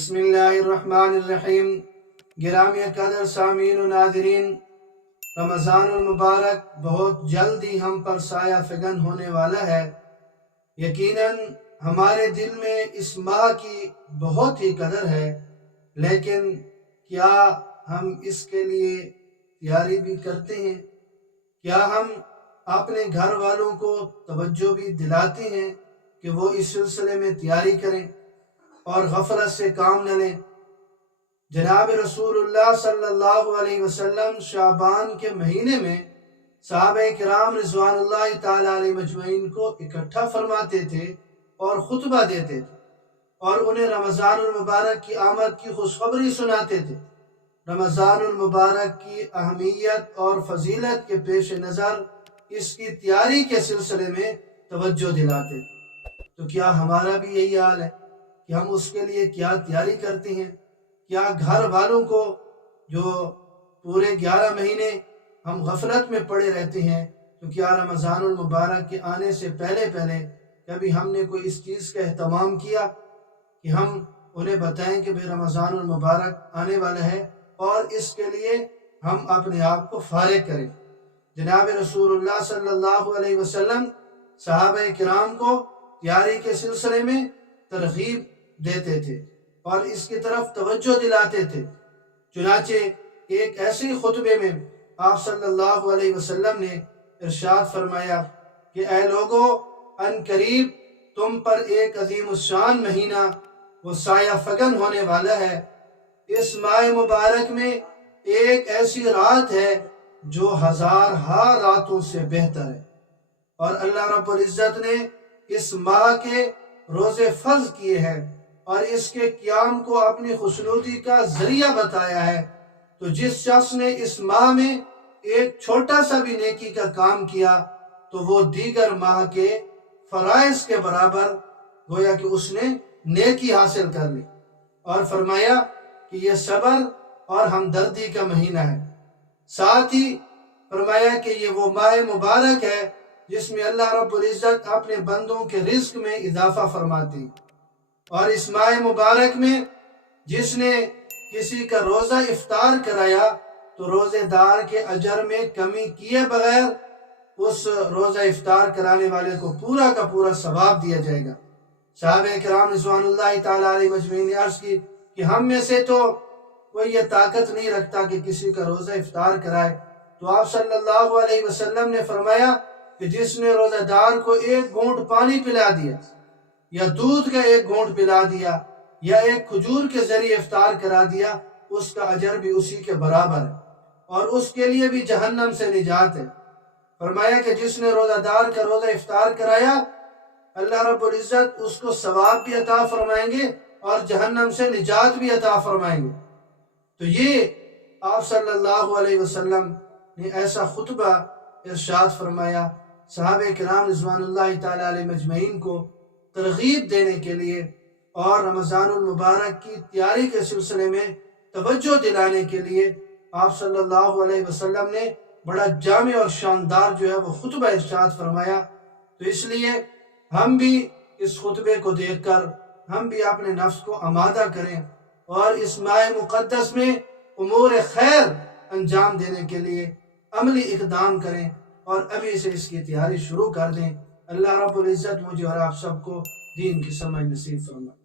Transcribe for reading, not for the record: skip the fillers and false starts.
بسم اللہ الرحمن الرحیم۔ گرامی قدر سامعین و ناظرین، رمضان المبارک بہت جلد ہی ہم پر سایہ فگن ہونے والا ہے۔ یقیناً ہمارے دل میں اس ماہ کی بہت ہی قدر ہے، لیکن کیا ہم اس کے لیے تیاری بھی کرتے ہیں؟ کیا ہم اپنے گھر والوں کو توجہ بھی دلاتے ہیں کہ وہ اس سلسلے میں تیاری کریں اور غفلت سے کام نہ لیں؟ جناب رسول اللہ صلی اللہ علیہ وسلم شعبان کے مہینے میں صحابہ کرام رضوان اللہ تعالیٰ علیہ مجمعین کو اکٹھا فرماتے تھے اور خطبہ دیتے تھے، اور انہیں رمضان المبارک کی آمد کی خوشخبری سناتے تھے۔ رمضان المبارک کی اہمیت اور فضیلت کے پیش نظر اس کی تیاری کے سلسلے میں توجہ دلاتے تھے۔ تو کیا ہمارا بھی یہی حال ہے کہ ہم اس کے لیے کیا تیاری کرتے ہیں؟ کیا گھر والوں کو، جو پورے 11 مہینے ہم غفلت میں پڑے رہتے ہیں، تو کیا رمضان المبارک کے آنے سے پہلے کبھی ہم نے کوئی اس چیز کا اہتمام کیا کہ ہم انہیں بتائیں کہ رمضان المبارک آنے والا ہے اور اس کے لیے ہم اپنے آپ کو فارغ کریں؟ جناب رسول اللہ صلی اللہ علیہ وسلم صحابہ کرام کو تیاری کے سلسلے میں ترغیب دیتے تھے اور اس کی طرف توجہ دلاتے تھے۔ چنانچہ ایک ایسے خطبے میں آپ صلی اللہ علیہ وسلم نے ارشاد فرمایا کہ اے لوگو، ان قریب تم پر ایک عظیم الشان مہینہ وہ سایہ فگن ہونے والا ہے۔ اس ماہ مبارک میں ایک ایسی رات ہے جو 1000 راتوں سے بہتر ہے، اور اللہ رب العزت نے اس ماہ کے روزے فرض کیے ہیں اور اس کے قیام کو اپنی خوشنودی کا ذریعہ بتایا ہے۔ تو جس شخص نے اس ماہ میں ایک چھوٹا سا بھی نیکی کا کام کیا تو وہ دیگر ماہ کے فرائض کے برابر گویا کہ اس نے نیکی حاصل کر لی، اور فرمایا کہ یہ صبر اور ہمدردی کا مہینہ ہے۔ ساتھ ہی فرمایا کہ یہ وہ ماہ مبارک ہے جس میں اللہ رب العزت اپنے بندوں کے رزق میں اضافہ فرماتی، اور اس ماہ مبارک میں جس نے کسی کا روزہ افطار کرایا تو روزے دار کے اجر میں کمی کیے بغیر اس روزہ افطار کرانے والے کو پورا کا پورا ثواب دیا جائے گا۔ صحابہ کرام رضوان اللہ تعالیٰ علیہ مجمعین نے عرض کی کہ ہم میں سے تو کوئی یہ طاقت نہیں رکھتا کہ کسی کا روزہ افطار کرائے، تو آپ صلی اللہ علیہ وسلم نے فرمایا کہ جس نے روزہ دار کو ایک گھونٹ پانی پلا دیا، یا دودھ کا ایک گھونٹ پلا دیا، یا ایک کھجور کے ذریعے افطار کرا دیا، اس کا اجر بھی اسی کے برابر ہے، اور اس کے لیے بھی جہنم سے نجات ہے۔ فرمایا کہ جس نے روزہ دار کا روزہ افطار کرایا، اللہ رب العزت اس کو ثواب بھی عطا فرمائیں گے اور جہنم سے نجات بھی عطا فرمائیں گے۔ تو یہ آپ صلی اللہ علیہ وسلم نے ایسا خطبہ ارشاد فرمایا صحابہ کرام رضوان اللہ تعالیٰ علیہ مجمعین کو ترغیب دینے کے لیے، اور رمضان المبارک کی تیاری کے سلسلے میں توجہ دلانے کے لیے آپ صلی اللہ علیہ وسلم نے بڑا جامع اور شاندار وہ خطبہ ارشاد فرمایا۔ تو اس لیے ہم بھی اس خطبے کو دیکھ کر ہم بھی اپنے نفس کو آمادہ کریں اور اس ماہ مقدس میں امور خیر انجام دینے کے لیے عملی اقدام کریں، اور ابھی سے اس کی تیاری شروع کر دیں۔ اللہ رب العزت مجھے اور آپ سب کو دین کی سمجھ نصیب فرمائے۔